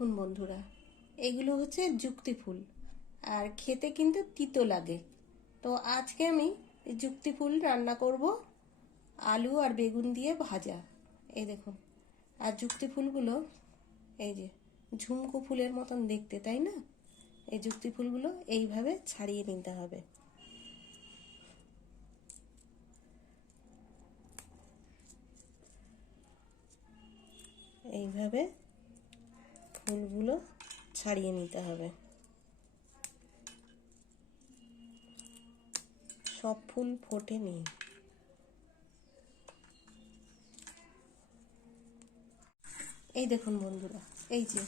দেখুন বন্ধুরা, এগুলো হচ্ছে যুক্তি ফুল আর খেতে কিন্তু তিতো লাগে। তো আজকে আমি যুক্তি ফুল রান্না করব আলু আর বেগুন দিয়ে ভাজা। এই দেখুন, আর যুক্তি ফুলগুলো এই যে ঝুমকো ফুলের মতন দেখতে, তাই না? এই যুক্তি ফুলগুলো এইভাবে ছাড়িয়ে নিতে হবে। এইভাবে ফুলগুলো ছাড়িয়ে নিতে হবে। সব ফুল ফোটেনি। এই দেখুন বন্ধুরা, এই যে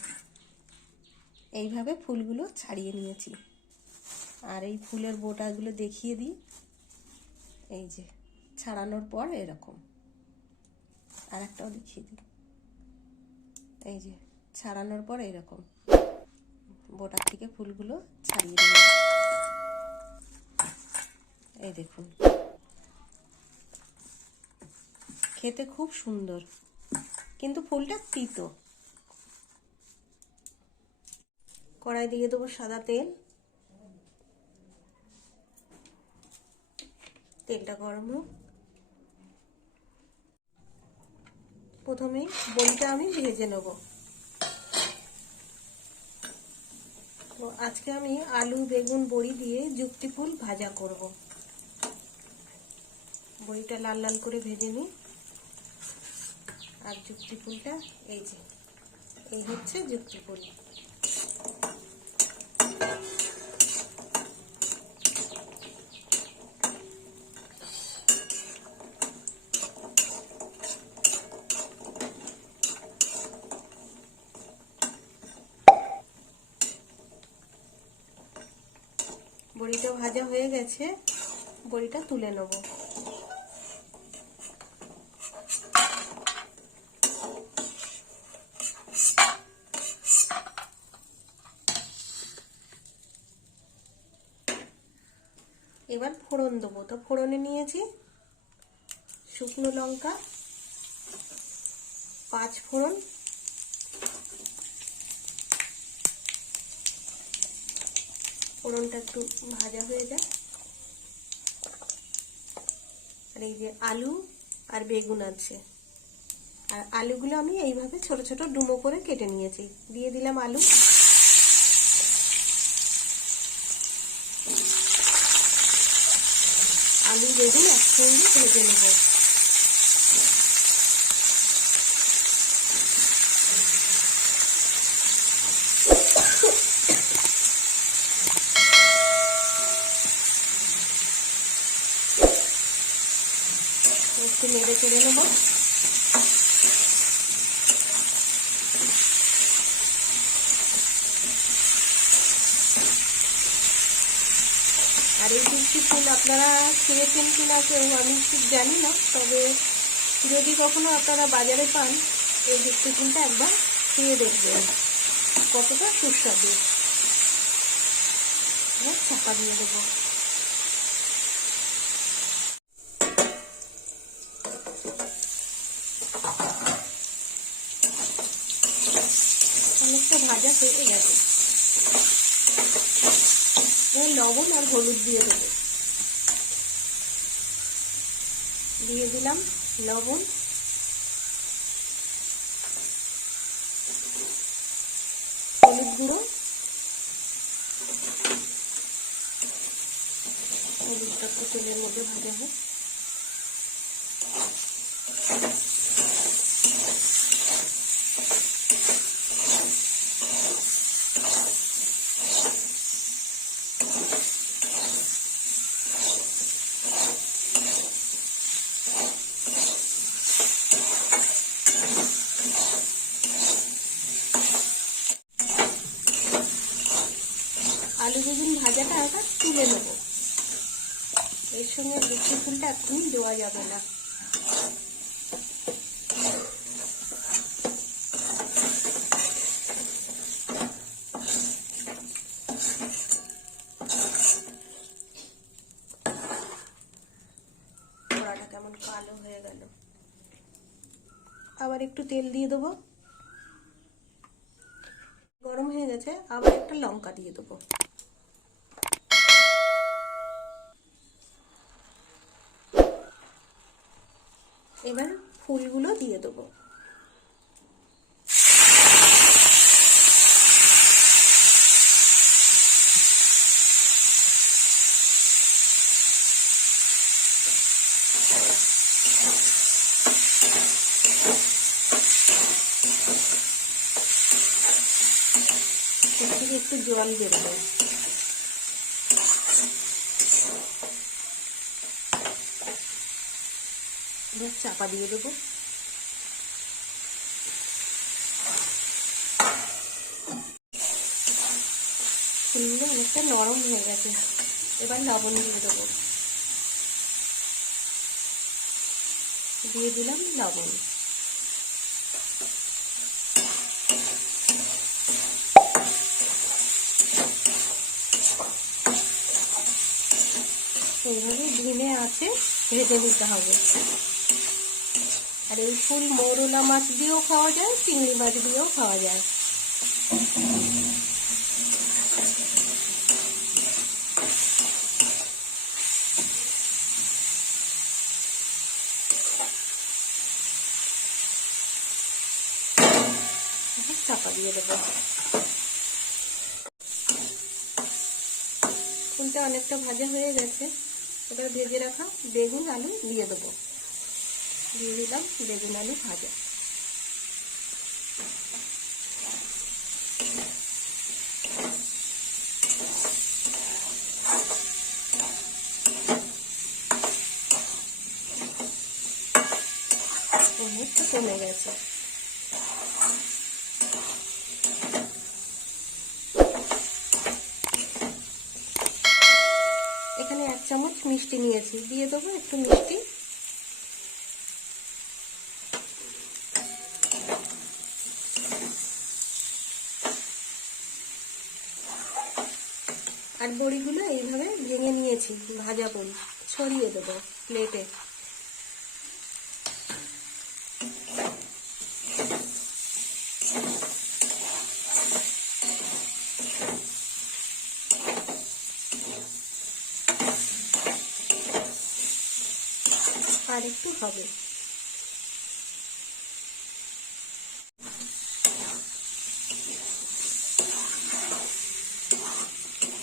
এইভাবে ফুলগুলো ছাড়িয়ে নিয়েছি। আর এই ফুলের বোটাগুলো দেখিয়ে দিই। এই যে ছাড়ানোর পর এরকম। আর একটাও দেখিয়ে দিই। এই যে ছাড়ানোর পর এরকম বোটার থেকে ফুলগুলো ছাড়িয়ে দিই। এই দেখুন, খেতে খুব সুন্দর, কিন্তু ফুলটা তিতো। কড়াই দিয়ে দেবো সাদা তেল। তেলটা গরম হোক। প্রথমেই বড়িটা আমি ভেজে নেব। তো আজকে আমি আলু বেগুন বড়ি দিয়ে যুক্তি ফুল ভাজা করব। বড়িটা লাল লাল করে ভেজে নিই। আর যুক্তি ফুলটা এই যে, এই হচ্ছে যুক্তি ফুল। বড়িটা ভাজা হয়ে গেছে, বড়িটা তুলে নেব। এবার ফোড়ন দেবো। তো ফোড়নে নিয়েছি শুকনো লঙ্কা, 5 ফোড়ন, ফোড়নটা একটু ভাজা হয়ে যায়। আর এই যে আলু আর বেগুন আছে, আর আলুগুলো আমি এইভাবে ছোট ছোট ডুমো করে কেটে নিয়েছি। দিয়ে দিলাম আলু। আলু বেগুন একসঙ্গে ভেজে নেব। একটু নেড়ে চেড়ে নেব। আর এই যুক্তি ফুল আপনারা খেয়েছেন কিনা কেউ আমি ঠিক জানি না, তবে যদি কখনো আপনারা বাজারে পান এই যুক্তি ফুলটা একবার খেয়ে দেখবেন কতটা সুস্বাদু। চাপা দিয়ে দেবো। অনেকটা ভাজা হয়ে গেছে। লবণ আর হলুদ দিয়ে দেবো। দিয়ে দিলাম লবণ, হলুদ গুঁড়ো, হলুদটা একটু তেলের মধ্যে ভাজা হোক। আলু বেগুন ভাজাটা আবার তুলে নেব। এর সঙ্গে যুক্তি ফুলটা এক্ষুনি দেওয়া যাবে না। কড়াটা কেমন কালো হয়ে গেল। আবার একটু তেল দিয়ে দেবো। গরম হয়ে গেছে, আবার একটা লঙ্কা দিয়ে দেবো। এবার ফুলগুলো দিয়ে দেবো। এর থেকে একটু জল বেরোবে। এবার চাপা দিয়ে দেবো। ফুলগুলো অনেকটা নরম হয়ে গেছে, এবার লবণ দিয়ে দেবো। দিয়ে দিলাম লবণ। এইভাবে ধিমে আঁচে ভেজে নিতে হবে। আর এই ফুল মৌরলা মাছ দিয়েও খাওয়া যায়, চিংড়ি মাছ দিয়েও খাওয়া যায়। চাপা দিয়ে দেবো। ফুলটা অনেকটা ভাজা হয়ে গেছে, এবার ভেজে রাখা বেগুন আলু দিয়ে দেবো। দিয়ে দিলাম বেগুন আলু ভাজা। অনেকটা কমে গেছে। এখানে 1 চামচ মিষ্টি নিয়েছি, দিয়ে দেবো একটু মিষ্টি। আর বড়িগুলো এইভাবে ভেঙে নিয়েছি, ভাজা বড়ি ছড়িয়ে দেবো প্লেটে। আর একটু হবে।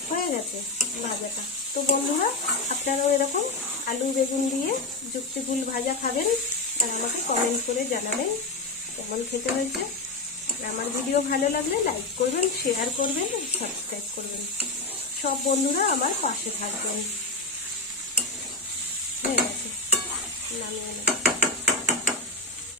হয়ে গেছে ভাজাটা। তো বন্ধুরা, আপনারাও এরকম আলু বেগুন দিয়ে যুক্তি ফুল ভাজা খাবেন, আর আমাকে কমেন্ট করে জানাবেন কেমন খেতে হয়েছে। আর আমার ভিডিও ভালো লাগলে লাইক করবেন, শেয়ার করবেন, সাবস্ক্রাইব করবেন। সব বন্ধুরা আমার পাশে থাকবেন। হয়ে গেছে, নামিয়ে নেব।